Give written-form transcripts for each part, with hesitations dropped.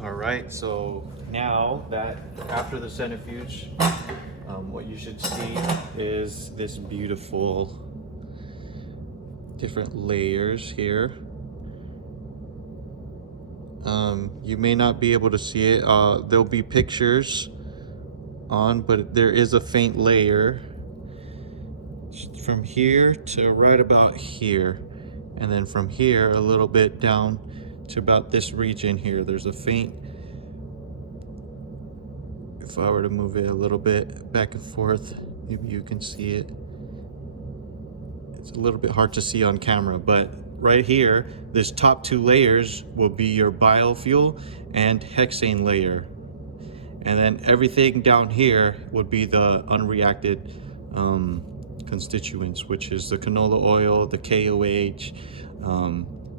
All right, so now that after the centrifuge, what you should see is this beautiful different layers here. You may not be able to see it. There'll be pictures on, but there is a faint layer from here to right about here, and then from here a little bit down to about this region here. There's a faint, if I were to move it a little bit back and forth, maybe you can see it. It's a little bit hard to see on camera, but right here, this top two layers will be your biofuel and hexane layer. And then everything down here would be the unreacted constituents, which is the canola oil, the KOH,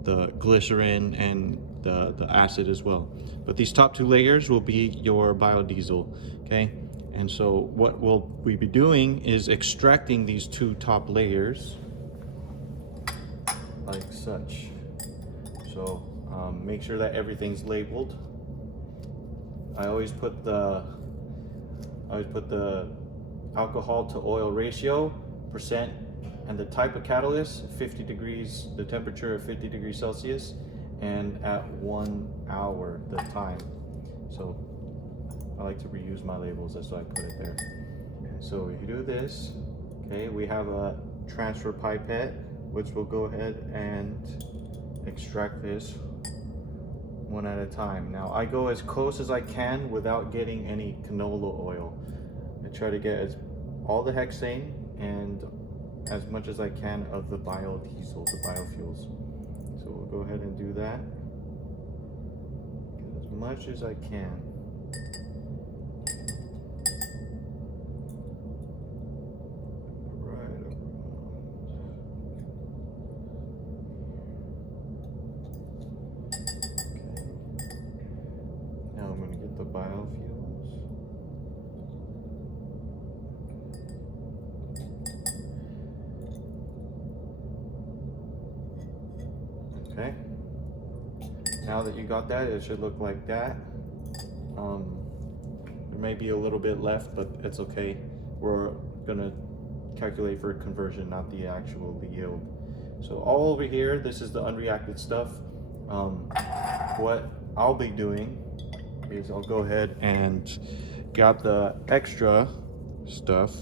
the glycerin, and the acid as well. But these top two layers will be your biodiesel, okay? And so what we be doing is extracting these two top layers like such. So make sure that everything's labeled. I always put the alcohol to oil ratio, percent, and the type of catalyst, 50 degrees, the temperature of 50 degrees Celsius, and at 1 hour, the time. So I like to reuse my labels, that's why I put it there. So if you do this, okay, we have a transfer pipette, which will go ahead and extract this one at a time. Now I go as close as I can without getting any canola oil. I try to get all the hexane and as much as I can of the biodiesel, the biofuels. So we'll go ahead and do that. Get as much as I can. The biofuels. Okay. Now that you got that, it should look like that. There may be a little bit left, but it's okay. We're gonna calculate for conversion, not the actual yield. So all over here, this is the unreacted stuff. What I'll be doing is I'll go ahead and grab the extra stuff,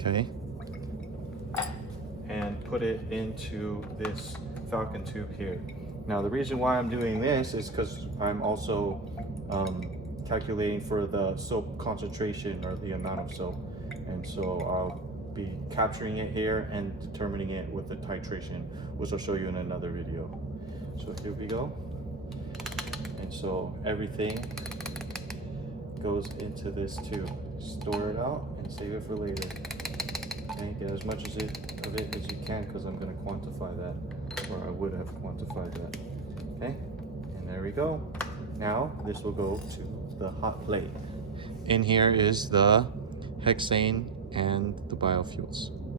okay, and put it into this falcon tube here. Now the reason why I'm doing this is because I'm also calculating for the soap concentration or the amount of soap, and so I'll be capturing it here and determining it with the titration, which I'll show you in another video. So here we go. And so everything goes into this tube. Store it out and save it for later. Okay, get as much of it as you can, because I'm going to quantify that, or I would have quantified that. Okay, and there we go. Now this will go to the hot plate. In here is the hexane and the biofuels.